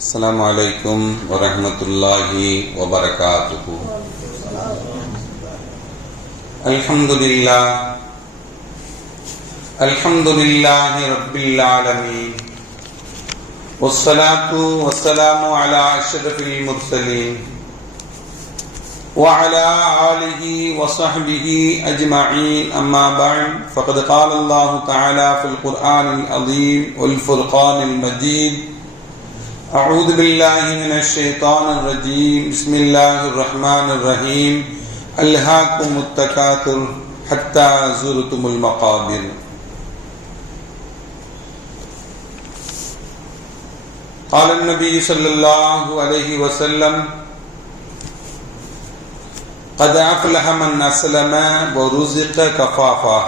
السلام عليكم ورحمة الله وبركاته. الحمد لله رب العالمين، والصلاة والسلام على أشرف المرسلين وعلى آله وصحبه أجمعين. أما بعد، فقد قال الله تعالى في القرآن العظيم والفرقان المجيد: أعوذ بالله من الشيطان الرجيم. بسم الله الرحمن الرحيم. ألهاكم التكاثر حتى زرتم المقابر. قال النبي صلى الله عليه وسلم: قد أفلح من أسلم ورزق كفافا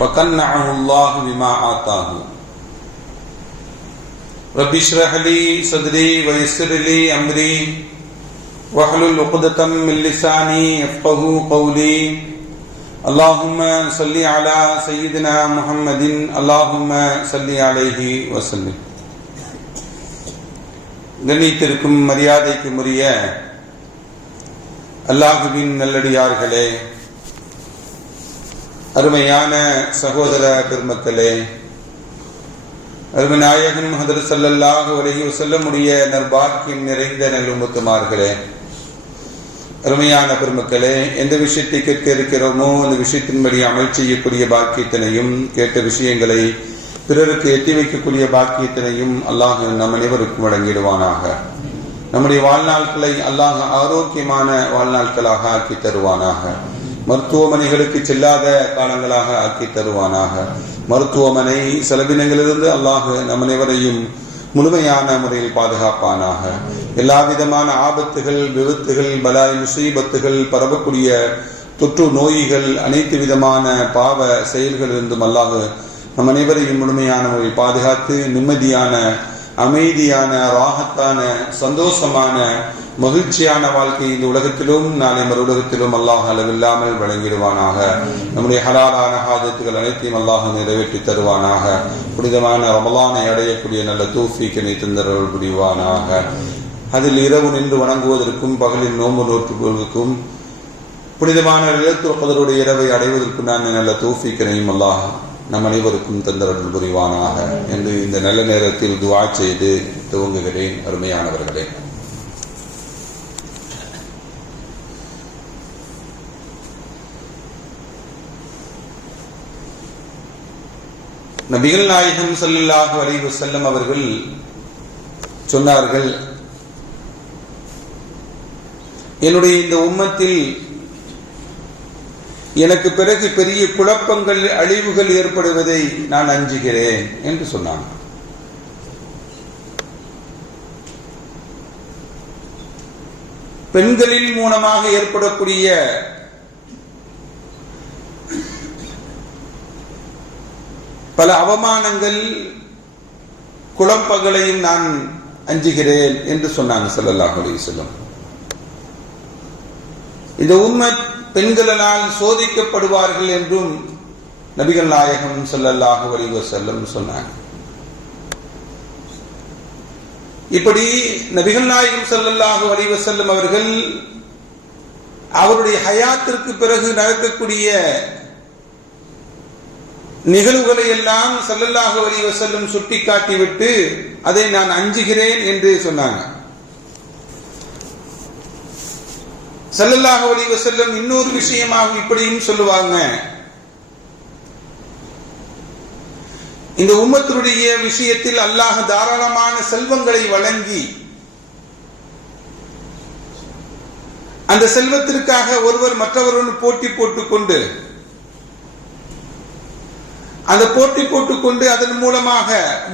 وقنعه الله بما آتاه. رب اشرح لي صدري ويسر لي أمري واحلل عقدة من لساني يفقهوا قولي. اللهم صل على سيدنا محمد. اللهم صل عليه وسلم. கண்ணியத்திற்கும் மரியாதைக்கும் உரிய அல்லாஹ்வின் நல்லடியார்களே, அருமையான சகோதர பெருமக்களே, அருமை நாயகன் ஹதரத் ஸல்லல்லாஹு அலைஹி வஸல்லம் உடைய நற்பாக்கியம் நிறைந்த நல்லும்மத்துமார்களே, அருமையான பெருமக்களே, எந்த விஷயத்தை கேட்க இருக்கிறோமோ அந்த விஷயத்தின்படி அமல் செய்யக்கூடிய பாக்கியத்தினையும், கேட்ட விஷயங்களை பிறருக்கு எட்டி வைக்கக்கூடிய பாக்கியத்தினையும் அல்லாஹ் நம் அனைவருக்கும் வழங்கிடுவானாக. நம்முடைய வாழ்நாட்களை அல்லாஹ் ஆரோக்கியமான வாழ்நாட்களாக ஆக்கி தருவானாக. மருத்துவமனைகளுக்கு செல்லாத காலங்களாக ஆக்கி தருவானாக. மருத்துவமனை செலவினங்களிலிருந்து அல்லாஹ் நம் அனைவரையும் முழுமையான முறையில் பாதுகாப்பானாக. எல்லா விதமான ஆபத்துகள், விபத்துகள், பலாய் முசீபத்துகள், பரவக்கூடிய தொற்று நோய்கள், அனைத்து விதமான பாவ செயல்களிலிருந்தும் அல்லாஹ் நம் அனைவரையும் முழுமையான முறையில் பாதுகாத்து நிம்மதியான, அமைதியான, ராகத்தான, சந்தோஷமான, மகிழ்ச்சியான வாழ்க்கை இந்த உலகத்திலும் நாளை மறு உலகத்திலும் அல்லாஹ் அளவில்லாமல் வழங்கிடுவானாக. நம்முடைய ஹலாலான ஹாஜத்துகள் அனைத்தையும் அல்லாஹ் நிறைவேற்றி தருவானாக. புனிதமான ரமலானை அடையக்கூடிய நல்ல தௌஃபீக்கினை தந்தருள் புரிவானாக. அதில் இரவு நின்று வணங்குவதற்கும் பகலில் நோன்பு நோற்றுவதற்கும் புனிதமான லைலத்துல் கத்ருடைய இரவை அடைவதற்குண்டான நல்ல தௌஃபீக்கினையும் அல்லாஹ் நம் அனைவருக்கும் தந்தருள் புரிவானாக என்று இந்த நல்ல நேரத்தில் துஆ செய்து துவங்குகிறேன். அருமையானவர்களே, நபிகள் நாயகம் ஸல்லல்லாஹு அலைஹி வஸல்லம் அவர்கள் சொன்னார்கள், என்னுடைய இந்த உம்மத்தில் எனக்கு பிறகு பெரிய குழப்பங்கள், அழிவுகள் ஏற்படுவதை நான் அஞ்சுகிறேன் என்று சொன்னாங்க. பெண்களின் மூலமாக ஏற்படக்கூடிய பல அவமானங்கள், குழப்பங்களையும் நான் அஞ்சுகிறேன் என்று சொன்னாங்க ஸல்லல்லாஹு அலைஹி வஸல்லம். இந்த உம்மத் பெண்களால் சோதிக்கப்படுவார்கள் என்றும் நபிகள் நாயகம் ஸல்லல்லாஹு அலைஹி வஸல்லம் சொன்னாங்க. இப்படி நபிகள் நாயகம் ஸல்லல்லாஹு அலைஹி வஸல்லம் அவர்கள் அவருடைய ஹயாத்திற்கு பிறகு நடக்கக்கூடிய நிகழ்வுகளை எல்லாம் ஸல்லல்லாஹு அலைஹி வஸல்லம் சுட்டிக்காட்டிவிட்டு அதை நான் அஞ்சுகிறேன் என்று சொன்னாங்க. ஸல்லல்லாஹு அலைஹி வஸல்லம் இன்னொரு விஷயமாக இப்படியும் சொல்லுவாங்க, இந்த உம்மத்துடைய விஷயத்தில் அல்லாஹ் தாராளமான செல்வங்களை வழங்கி அந்த செல்வத்திற்காக ஒருவர் மற்றவருடன் போட்டி போட்டுக்கொண்டு அதன் மூலமாக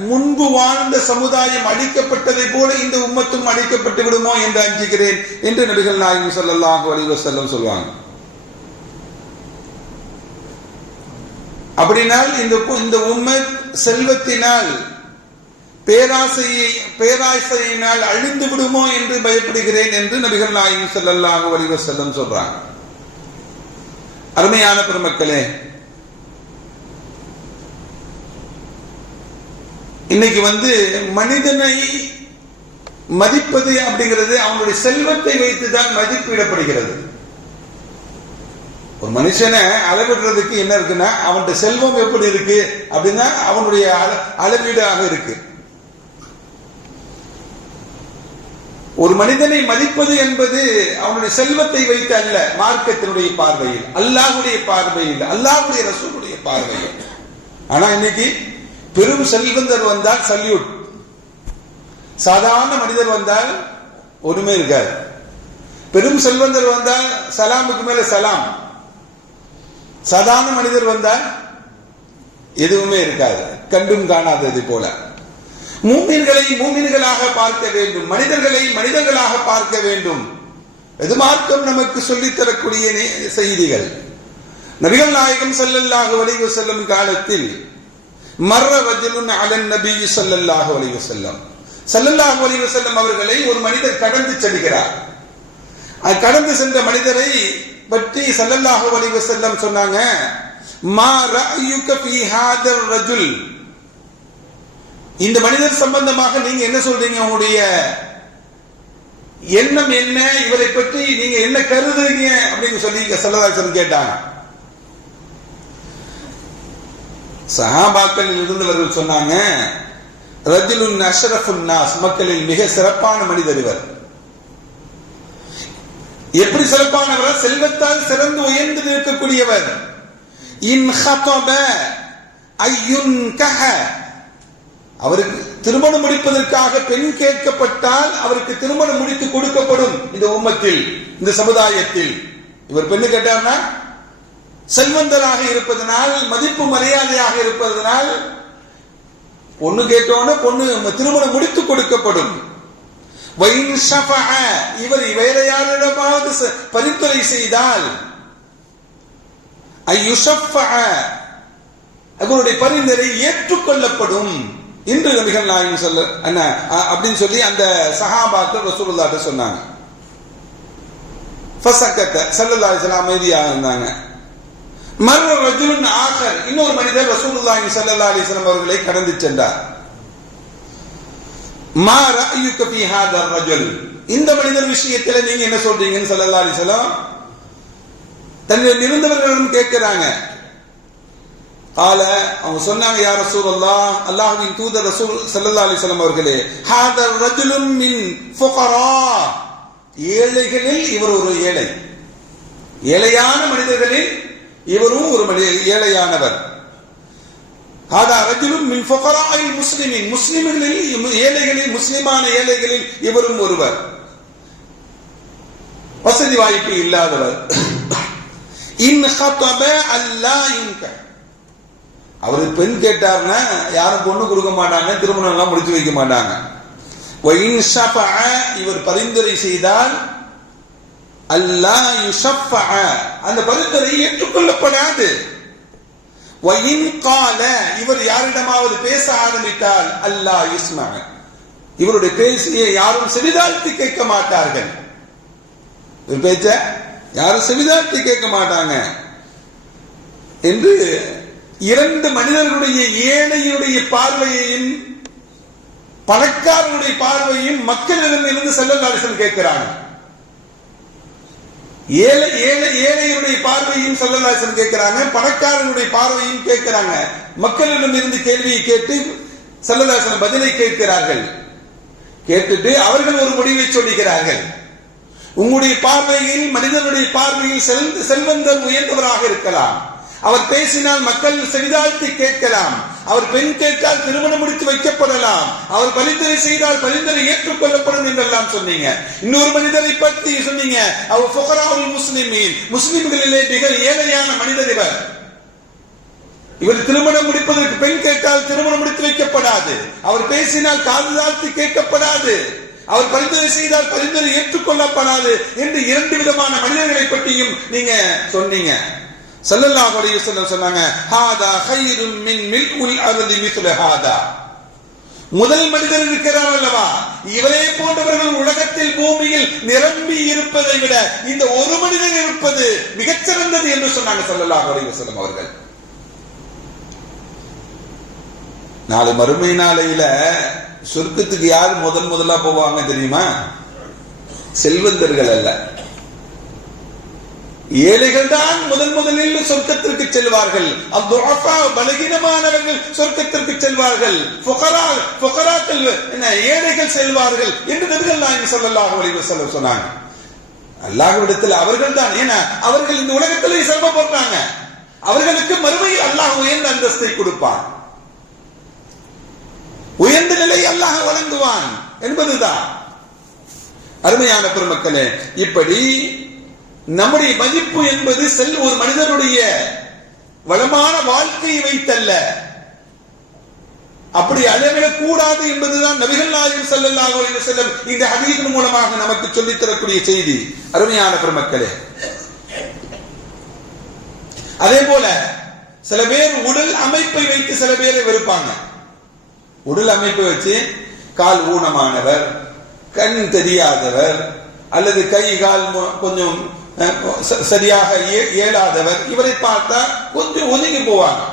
முன்பு வாழ்ந்த சமுதாயம் அழிக்கப்பட்டதை போல இந்த உம்மத்தும் அழிக்கப்பட்டு விடுமோ என்று அஞ்சுகிறேன் என்று நபிகள் நாயகம் ஸல்லல்லாஹு அலைஹி வஸல்லம் சொல்வாங்க. அப்படினால் இந்த உம்மத் செல்வத்தினால், பேராசையினால் அழிந்து விடுமோ என்று பயப்படுகிறேன் என்று நபிகள் நாயகம் ஸல்லல்லாஹு அலைஹி வஸல்லம் சொல்றாங்க. அருமையான பெருமக்களே, இன்னைக்கு மனிதனை மதிப்பது அப்படிங்கிறது அவனுடைய செல்வத்தை வைத்துதான் மதிப்பிடப்படுகிறது. ஒரு மனுஷனை அளவிடுறதுக்கு என்ன இருக்குன்னா அவனுடைய செல்வம் எப்படி இருக்கு அப்படின்னா அவனுடைய அளவீடாக இருக்கு. ஒரு மனிதனை மதிப்பது என்பது அவனுடைய செல்வத்தை வைத்து அல்ல, மார்க்கத்தினுடைய பார்வையில், அல்லாஹ்வுடைய பார்வையில், அல்லாஹ்வுடைய ரசூலுடைய பார்வையில். ஆனா இன்னைக்கு பெரும் செல்வந்தர் வந்தால் சல்யூட், சாதாரண மனிதர் வந்தால் ஒண்ணுமே இருக்காது. பெரும் செல்வந்தர் வந்தால் சலாமுக்கு மேல சலாம், சாதாரண மனிதர் வந்தால் எதுவுமே இருக்காது, கண்டும் காணாதது போல. மூமின்களை மூமின்களாக பார்க்க வேண்டும், மனிதர்களை மனிதர்களாக பார்க்க வேண்டும். இது மார்க்கம் நமக்கு சொல்லித் தரக்கூடிய செய்திகள். நபிகள் நாயகம் ஸல்லல்லாஹு அலைஹி வஸல்லம் காலத்தில் மர்ர ரஜுலுன் அலன் நபி ஸல்லல்லாஹு அலைஹி வஸல்லம், ஸல்லல்லாஹு அலைஹி வஸல்லம் அவர்களை ஒரு மனிதர் கடந்து செல்கிறார். கடந்து சென்ற மனிதரை பற்றி ஸல்லல்லாஹு அலைஹி வஸல்லம் சொன்னாங்க, மா ரஅயுக ஃபீ ஹாதர் ரஜுல், இந்த மனிதர் சம்பந்தமாக நீங்க என்ன சொல்றீங்க, உங்களுடைய எண்ணம் என்ன, இவரை பற்றி நீங்க என்ன கருதுறீங்க அப்படின்னு சொல்லி ஸல்லல்லாஹு அலைஹி வஸல்லம் கேட்டாங்க. சஹாபாக்கள் இருந்தவர்கள் சொன்னாங்க, ரஜுலுன் அஷ்ரஃபுன் நாஸ், மக்களில் மிக சிறப்பான மனிதர் இவர். எப்படி சிறப்பானவர்? செல்வத்தால் சிறந்து உயர்ந்து நிற்கக்கூடியவர். இன் ஹதப அய்யுன்கஹ, அவருக்கு திருமணம் முடிப்பதற்காக பெண் கேட்கப்பட்டால் அவருக்கு திருமணம் முடித்து கொடுக்கப்படும். இந்த உம்மத்தில், இந்த சமுதாயத்தில் இவர் பெண்ணு கேட்டார்னா செல்வந்தராக இருப்பதனால், மதிப்பு மரியாதையாக இருப்பதனால் பொண்ணு கேட்டோன்னு பொண்ணு திருமணம் முடித்து கொடுக்கப்படும். இவர் வேற யாரிடமாவது பரிந்துரை செய்தால் அவருடைய பரிந்துரை ஏற்றுக்கொள்ளப்படும் என்று நபிகள் நாயகம் அப்படின்னு சொல்லி அந்த சஹாபாக்கள் ரசூலுல்லாஹ்ட்ட சொன்னாங்க. ஃபஸக்கத, ஸல்லல்லாஹு அலைஹி வஸல்லம் அமைதியாக இருந்தாங்க. மர்ர ரஜுலுன் ஆகர், இன்னொரு மனிதர் ரசூலுல்லாஹி ஸல்லல்லாஹு அலைஹி வஸல்லம் அவர்களை கடந்து சென்றார். மா ரஅயுக ஃபீ ஹாதர் ரஜுல், இந்த மனிதர் விஷயத்தில் நீங்க என்ன சொல்றீங்கன்னு ஸல்லல்லாஹு அலைஹி வஸல்லம் தன்னிடம் இருந்தவர்களிடம் கேட்கிறாங்க. ஆல அவங்க சொன்னாங்க, யா ரசூலல்லாஹ், அல்லாஹ்வின் தூதர் ரசூல் ஸல்லல்லாஹு அலைஹி வஸல்லம் அவர்களே, ஹாதர் ரஜுலுன் மின் ஃபுகரா, ஏழைகளில் இவர் ஒரு ஏழை, ஏழையான மனிதர்களில் இவரும் ஒரு ஏழையானவர். ஹாதா ரஜுலுன் மின் ஃபுகராஇல் முஸ்லிமீன், முஸ்லிம்களில் ஏழைகளில், முஸ்லிமான ஏழைகளில் இவரும் ஒருவர், வசதி வாய்ப்பு இல்லாதவர். இன் ஹதப அல்லா யுன்க, அவரு பெண் கேட்டார்னா யாரும் பொண்ணு கொடுக்க மாட்டாங்க, திருமணம் எல்லாம் முடிச்சு வைக்க மாட்டாங்க. இவர் பரிந்துரை செய்தால் அல்லா யுஷஃபஅ, அந்த பரிந்துரை ஏற்றுக்கொள்ளப்படாது. இவர் யாரிடமாவது பேச ஆரம்பித்தால் அல்லா யுஸ்மா, இவருடைய பேசியை யாரும் செவிதாழ்த்தி கேட்க மாட்டார்கள். பேச்ச யாரும் செவிதாழ்த்தி கேட்க மாட்டாங்க என்று இரண்டு மனிதர்களுடைய, ஏழையுடைய பார்வையையும் பணக்காரனுடைய பார்வையும் மக்களிடம் இருந்து ஸல்லல்லாஹு அலைஹி வஸல்லம் கேட்கிறாங்க. ஏழையுடைய பார்வையும் ஸல்லல்லாஹு அலைஹி வஸல்லம் கேட்கிறாங்க, பணக்காரனுடைய பார்வையும் கேட்கிறாங்க. மக்களிடம் இருந்து கேள்வியை கேட்டு ஸல்லல்லாஹு அலைஹி வஸல்லம் பதிலை கேட்கிறார்கள். கேட்டுட்டு அவர்கள் ஒரு முடிவை சொல்லுகிறார்கள். உங்களுடைய பார்வையில், மனிதனுடைய பார்வையில் செல்வந்தர் உயர்ந்தவராக இருக்கலாம், அவர் பேசினால் மக்கள் செவிதாழ்த்தி கேட்கலாம், அவர் பெண் கேட்டால் திருமணம் முடித்து வைக்கப்படலாம், அவர் பரிந்துரை செய்தால் பரிந்துரை ஏற்றுக்கொள்ளப்படும் என்றெல்லாம் சொன்னீங்க. இன்னொரு மனிதரை பற்றி சொன்னீங்க, அவர் ஃபுகராஉல் முஸ்லிமீன், முஸ்லிம்களிலே மிக ஏழையான மனிதர் இவர். இவர் திருமணம் முடிப்பதற்கு பெண் கேட்டால் திருமணம் முடித்து வைக்கப்படாது, அவர் பேசினால் காது தாழ்த்தி கேட்கப்படாது, அவர் பரிந்துரை செய்தால் பரிந்துரை ஏற்றுக்கொள்ளப்படாது என்று இரண்டு விதமான மனிதர்களை பற்றியும் நீங்க சொன்னீங்க. ஸல்லல்லாஹு அலைஹி வஸல்லம் சொன்னாங்க, ஹாதா கைரும் மின் மில்உல் அர்தி மிஸ்ல ஹாதா, முதல் மனிதர் இருக்கிறார் அல்லவா, இவரே போன்றவர்கள் உலகத்தில் பூமியில் நிரம்பி இருப்பதை விட இந்த ஒரு மனிதர் இருப்பது மிகச்சிறந்தது என்று சொன்னாங்க ஸல்லல்லாஹு அலைஹி வஸல்லம் அவர்கள். நாளை மறுமை நாளையில சொர்க்கத்துக்கு யார் முதலா போவாங்க தெரியுமா? செல்வந்தர்கள் அல்ல, ஏழைகள் தான் முதலில் சொர்க்கத்திற்கு செல்வார்கள். பலகீனமானவர்கள் சொர்க்கத்திற்கு செல்வார்கள், ஏழைகள் செல்வார்கள் என்று நபிகள் நாயகம் ஸல்லல்லாஹு அலைஹி வஸல்லம் சொன்னாங்க. அல்லாஹ்விடத்தில் அவர்கள் தான், ஏன்னா அவர்கள் இந்த உலகத்திலே சிரமப்படுறாங்க, அவர்களுக்கு மறுமையில் அல்லாஹ் உயர்ந்த அந்தஸ்தை கொடுப்பான், உயர்ந்த நிலை அல்லாஹ் வழங்குவான் என்பதுதான். அருமையான பெருமக்களே, இப்படி நம்முடைய மதிப்பு என்பது ஒரு மனிதனுடைய வளமான வாழ்க்கையை வைத்தல்ல, அப்படி அளவிடக் கூடாது என்பதுதான் நபிகள் நாயகம் ஸல்லல்லாஹு அலைஹி வஸல்லம் இந்த ஹதீஸின் மூலமாக நமக்கு சொல்லித் தரக்கூடிய செய்தி. அருமையான பெருமக்களே, அதே போல சில பேர் உடல் அமைப்பை வைத்து சில பேரை வெறுப்பாங்க. உடல் அமைப்பை வச்சு கால் ஊனமானவர், கண் தெரியாதவர், அல்லது கை கால் கொஞ்சம் சரியாக இயலாதவர், இவரை பார்த்தா கொஞ்சம் ஒதுங்கி போவாங்க.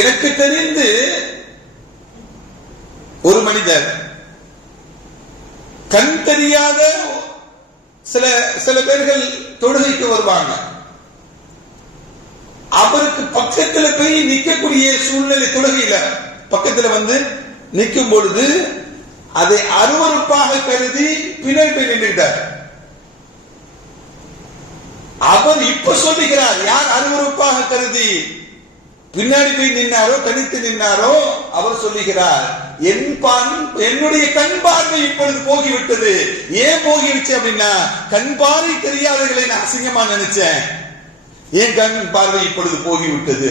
எனக்கு தெரிந்து ஒரு மனிதர் கண் தெரியாத சில பேர்கள் தொழுகைக்கு வருவாங்க, அவருக்கு பக்கத்துல போய் நிற்கக்கூடிய சூழ்நிலை, தொழுகையில பக்கத்துல வந்து நிற்கும் பொழுது அதை அருவருப்பாக கருதி பின்னாடி போய் நின்றுட்டார். அவர் இப்ப சொல்லுகிறார், யார் அருவருப்பாக கருதி பின்னாடி போய் நின்னாரோ, தனித்து நின்னாரோ, அவர் சொல்லுகிறார், என்னுடைய கண் பார்வை இப்பொழுது போகிவிட்டது. ஏன் போகிவிச்சு அப்படின்னா, கண் பார்வை தெரியாதவர்களை நான் அசிங்கமா நினைச்சேன், ஏன் கண் பார்வை இப்பொழுது போகிவிட்டது.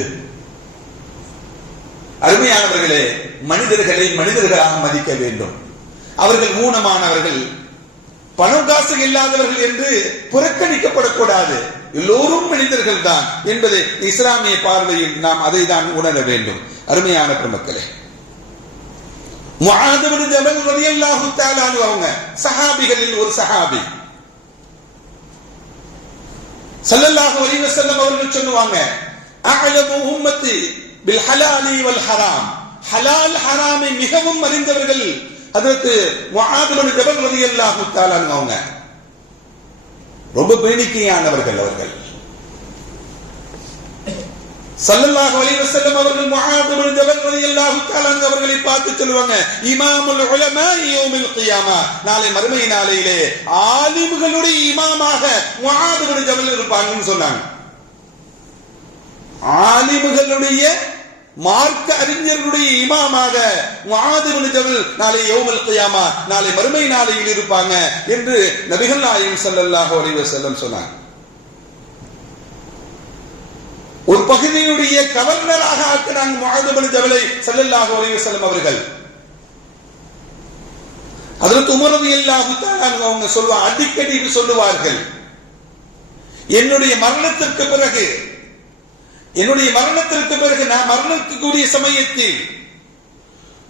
அருமையானவர்களே, மனிதர்களை மனிதர்களாக மதிக்க வேண்டும். அவர்கள் ஊனமானவர்கள், பணம் காசு இல்லாதவர்கள் என்று புறக்கணிக்கப்படக்கூடாது. எல்லோரும் மனிதர்கள் தான் என்பதை இஸ்லாமிய பார்வையில் நாம் அதை தான் உணர வேண்டும். அருமையான பெருமக்களே, முஆத் இப்னு ஜபல் ரலியல்லாஹு தஆலா அன்ஹு அவங்க சஹாபிகளில் ஒரு சஹாபி. ஸல்லல்லாஹு அலைஹி வஸல்லம் அவர்கள் சொல்லுவாங்க, அஅலமு உம்மத்தி பில் ஹலாலி வல் ஹராம், ஹலால் ஹராமை மிகவும் அறிந்தவர்கள் ஹஜ்ரத் முஆத் இப்னு ஜபல் ரலியல்லாஹு தஆலா அன்ஹு அவங்க. ரொம்ப பேணிக்கையானவர்கள் அவர்கள். ஸல்லல்லாஹு அலைஹி வஸல்லம் அவர்கள் முஆத் இப்னு ஜபல் ரலியல்லாஹு தஆலா அன்ஹு அவர்களை பார்த்து சொல்லுவாங்க, இமாமுல் உலமா யௌமில் கியாமா, நாளை மறுமை நாளையிலே ஆலிம்களுடைய இமாமாக முஆத் இப்னு ஜபல் இருப்பாங்கன்னு சொன்னாங்க. ஆலிம்களுடைய மார்க்க அறிஞர்களுடைய இமாமாக முஆத் இப்னு ஜபல் நாளை யௌமுல் கியாமா, நாளை மறுமை நாளையில் இருப்பாங்க என்று நபிகள் நாயகம் ஸல்லல்லாஹு அலைஹி வஸல்லம் சொன்னாங்க. ஒரு பகுதியுடைய கவர்னராக ஆக்கினாங்க முஆத் இப்னு ஜபலை ஸல்லல்லாஹு அலைஹி வஸல்லம் அவர்கள். ஹஜ்ரத் உமர் ரலியல்லாஹு தஆலா அவங்க சொல்வாங்க, அடிக்கடி சொல்லுவார்கள், என்னுடைய மரணத்திற்கு பிறகு நான் மரணிக்கக்கூடிய சமயத்தில்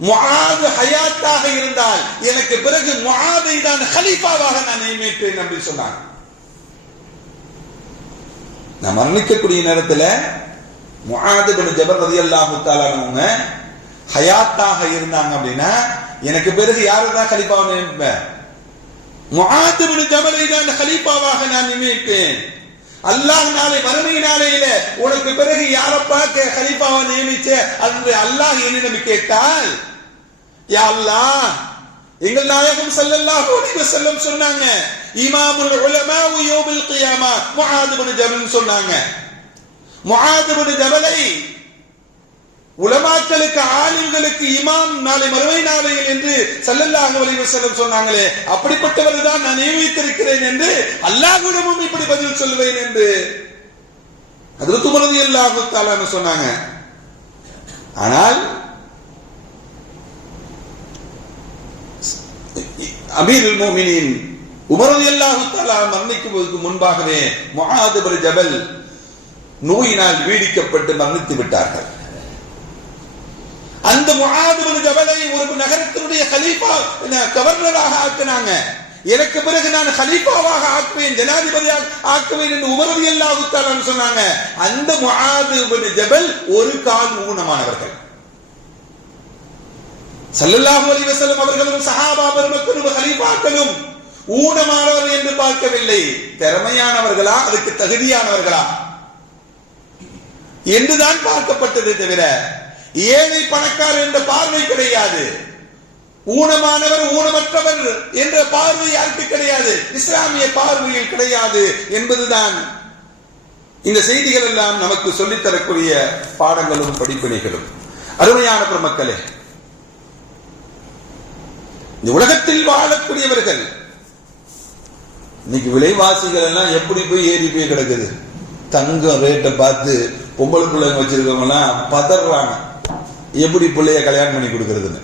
முஆத் ஹயாத்தாக இருந்தால் எனக்கு பிறகு முஆதை தான் கலீஃபாவாக நான் நியமிப்பேன் என்று சொன்னார். நான் மரணிக்கக்கூடிய நேரத்தில் முஆத் இப்னு ஜபல் ரலியல்லாஹு தஆலா அவங்க ஹயாத்தாக இருந்தாங்க அப்படின்னா எனக்கு பிறகு யாரை தான் கலீஃபாவாக நியமிப்பேன்? முஆத் இப்னு ஜபலை தான் கலீஃபாவாக நான் நியமிப்பேன். அல்லாஹ் நாளை மறுமை நாளையில உனக்கு பிறகு யாரப்பா கலீஃபாவை நியமிச்ச என்று அல்லாஹ் என்னிடம் கேட்டால், யா அல்லாஹ், எங்கள் நாயகம் ஸல்லல்லாஹு அலைஹி வஸல்லம் சொன்னாங்க, இமாமுல் உலமா யௌமுல் கியாமா முஆத் இப்னு ஜபல் சொன்னாங்க. முஆத் இப்னு ஜபலை உலமாக்களுக்கு ஆலிம்களுக்கு இமாம் நாளை மறுமை நாளையில் என்று ஸல்லல்லாஹு அலைஹி வஸல்லம் சொன்னாங்களே, அப்படிப்பட்டவர் தான் நான் நியமித்திருக்கிறேன் என்று அல்லாஹ்விடமும் இப்படி பதில் சொல்லுவேன் என்று ஹஜ்ரத் உமர் ரலியல்லாஹு தஆலா சொன்னாங்க. ஆனால் அமீருல் முஃமினீன் உமர் ரலியல்லாஹு தஆலா மரணிக்குவதற்கு முன்பாகவே முஆத் இப்னு ஜபல் நோயினால் வீடிக்கப்பட்டு மரணித்து விட்டார்கள். அந்த முஆத் இப்னு ஜபலை ஒரு நகரத்தினுடைய கலீஃபா கவர்னராக ஆக்கினாங்க. எனக்கு பிறகு நான் கலீஃபாவாக ஆக்குவேன், ஜனாதிபதியாக ஆக்குவேன் என்று உமர் ரலியல்லாஹு தஆலா சொன்னாங்க. அந்த முஆத் இப்னு ஜபல் ஒரு கால் ஊனமானவர்கள். ஸல்லல்லாஹு அலைஹி வஸல்லம் அவர்களும் சஹாபா பெருமக்களும் கலீஃபாக்களும் ஊனமானவர்கள் என்று பார்க்கவில்லை, திறமையானவர்களா அதுக்கு தகுதியானவர்களா என்றுதான் பார்க்கப்பட்டதை தவிர ஏழை பணக்காரர் என்ற பார்வை கிடையாது. ஊனமானவர் ஊனமற்றவர் என்ற பார்வை யாருக்கு கிடையாது, இஸ்லாமிய பார்வையில் கிடையாது என்பதுதான் இந்த செய்திகள் எல்லாம் நமக்கு சொல்லித்தரக்கூடிய பாடங்களும் படிப்பினைகளும். அருமையான பெருமக்களே, இந்த உலகத்தில் வாழக்கூடியவர்கள் இன்னைக்கு விலைவாசிகள் எல்லாம் எப்படி போய் ஏறி போய் கிடக்குது. தங்கம் ரேட்டை பார்த்து பொம்பளை பிள்ளைங்க வச்சிருக்கவங்க எல்லாம் பதறாங்க, எப்படி பிள்ளைய கல்யாணம் பண்ணி கொடுக்கறதுன்னு.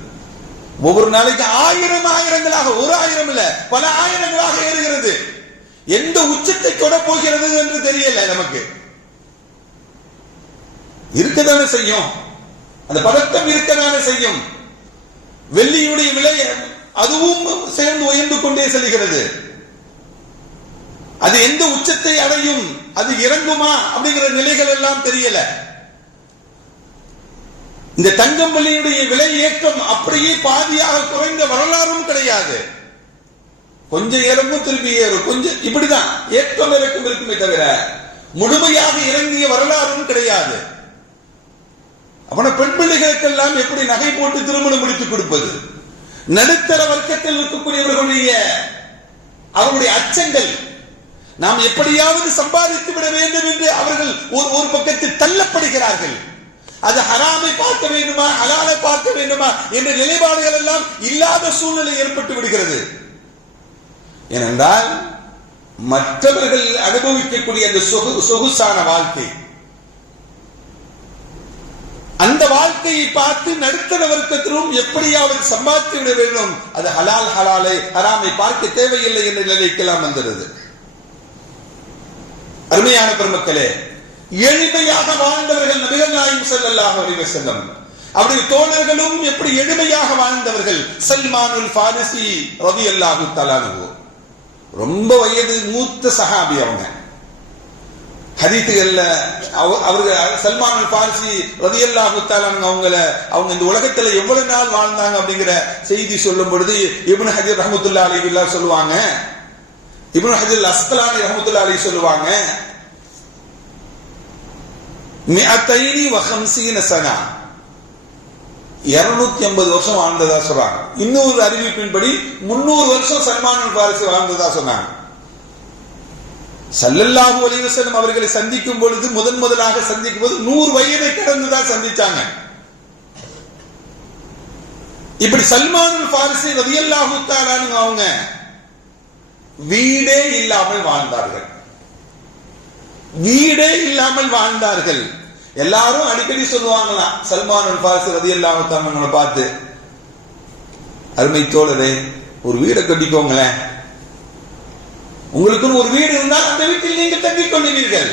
ஒவ்வொரு நாளைக்கு ஆயிரங்களாக, ஒரு ஆயிரம் இல்ல பல ஆயிரங்களாக ஏறுகிறது. எந்த உச்சத்தை தொட போகிறது என்று தெரியல. நமக்கு இருக்கதானே செய்யும், அந்த பதட்டம் இருக்கதானே செய்யும். வெள்ளியுடைய விலை அதுவும் சேர்ந்து உயர்ந்து கொண்டே செல்கிறது. அது எந்த உச்சத்தை அடையும், அது இறங்குமா அப்படிங்கிற நிலைகள் எல்லாம் தெரியல. இந்த தங்கம் வெள்ளியுடைய விலை ஏற்றம் அப்படியே பாதியாக குறைந்த வரலாறும் கிடையாது. கொஞ்சம் இறங்கும் திருப்பி ஏறும், கொஞ்சம் இப்படிதான் ஏற்றம் இறக்கும் இருக்குமே தவிர முழுமையாக இறங்கிய வரலாறும் கிடையாது. அவன பெண் பிள்ளைகளுக்கெல்லாம் எப்படி நகை போட்டு திருமணம் முடித்துக் கொடுப்பது, நடுத்தர வர்க்கத்தில் இருக்கக்கூடியவர்களுடைய அவருடைய அச்சங்கள், நாம் எப்படியாவது சம்பாதித்து விட வேண்டும் என்று அவர்கள் ஒரு பக்கத்தில் தள்ளப்படுகிறார்கள். அது ஹராமை பார்க்க வேண்டுமா ஹலாலை பார்க்க வேண்டுமா என்ற நிலைப்பாடுகள் எல்லாம் இல்லாத சூழ்நிலை ஏற்பட்டு விடுகிறது. ஏனென்றால் மற்றவர்கள் அனுபவிக்கக்கூடிய அந்த சொகுசான வாழ்க்கை, அந்த வாழ்க்கையை பார்த்து நடுத்தர வர்க்கத்திலும் எப்படியாவது சம்பாதித்து விட வேண்டும். அது ஹலாலை ஹராமை பார்க்க தேவையில்லை என்ற நிலைக்கெல்லாம் வந்துடுது. அருமையான பெருமக்களே, எளிமையாக வாழ்ந்தவர்கள் நபிகள் நாயகம் ஸல்லல்லாஹு அலைஹி வஸல்லம். அவருடைய தோழர்களும் எப்படி எளிமையாக வாழ்ந்தவர்கள். சல்மானுல் ஃபாரிசி ரலியல்லாஹு தஆலா அன்ஹு ரொம்ப வயது மூத்த சஹாபி. அவங்க ஹதீஸ்கள்ல அவர்கள் சல்மானுல் ஃபாரிசி ரலியல்லாஹு தஆலா அவங்க இந்த உலகத்துல எவ்வளவு நாள் வாழ்ந்தாங்க அப்படிங்கிற செய்தி சொல்லும் பொழுது இப்னு ஹஜர் ரஹ்மத்துல்லாஹி அலைஹி சொல்லுவாங்க, இப்னு ஹஜர் அஸ்கலானி ரஹ்மத்துல்லாஹி அலைஹி சொல்லுவாங்க, 250 சனா 250 வருஷம் வாழ்ந்ததா சொல்றாங்க. இன்னொரு அறிவிப்பின்படி 300 வருஷம் சல்மானுல் ஃபாரிசி வாழ்ந்ததா சொன்னாங்க. ஸல்லல்லாஹு அலைஹி வஸல்லம் அவர்களை சந்திக்கும் பொழுது முதலாக சந்திக்கும் போது 100 வயதை கடந்துதான் சந்திச்சாங்க. இப்படி சல்மானுல் ஃபாரிசி ரலியல்லாஹு தஆலா அவங்க வீடே இல்லாமல் வாழ்ந்தார்கள். வீடே இல்லாமல் வாழ்ந்தார்கள். எல்லாரும் அடிக்கடி சொல்லுவாங்களாம் சல்மானுல் ஃபாரிசி ரலியல்லாஹு தஆலா பார்த்து, அருமை தோழரே ஒரு வீடை கட்டிக்கோங்களேன், உங்களுக்குன்னு ஒரு வீடு இருந்தால் அந்த வீட்டில் நீங்கள் தங்கிக் கொள்வீர்கள்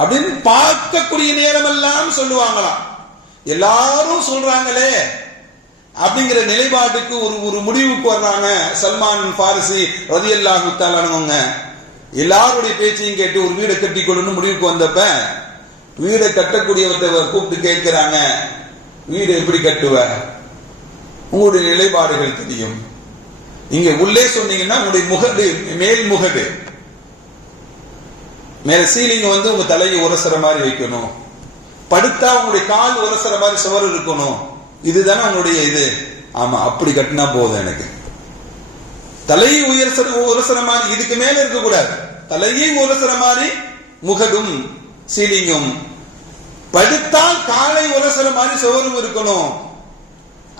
அப்படின்னு பார்க்கக்கூடிய நேரம் எல்லாம் சொல்லுவாங்களாம். எல்லாரும் சொல்றாங்களே அப்படிங்கிற நிலைப்பாட்டுக்கு ஒரு முடிவுக்கு வர்றாங்க. சல்மான் ஃபாரிசி ரலியல்லாஹு தஆலா அவங்க எல்லாருடைய பேச்சையும் கேட்டு ஒரு வீடை கட்டி கொள்ளணும் முடிவுக்கு வந்தப்ப வீடை கட்டக்கூடியவர்களை கூப்பிட்டு கேட்கிறாங்க, வீடு எப்படி கட்டுவ, உங்களுடைய நிலைப்பாடுகள் தெரியும், இங்க உள்ளே சொன்னீங்கன்னா உங்களுடைய முகடு மேல் முகடு மேல சீலிங் உங்க தலையை உரசுற மாதிரி வைக்கணும், படுத்தா உங்களுடைய கால் உரசுற மாதிரி சுவர் இருக்கணும், இதுதானே உங்களுடைய இது. ஆமா அப்படி கட்டினா போதும், எனக்கு தலையை உரசுற மாதிரி இதுக்கு மேல இருக்க கூடாது, தலையை உரசுற மாதிரி முகடும் சீலிங்கும், படுத்தால் காலை உரசுற மாதிரி சுவரும் இருக்கணும்,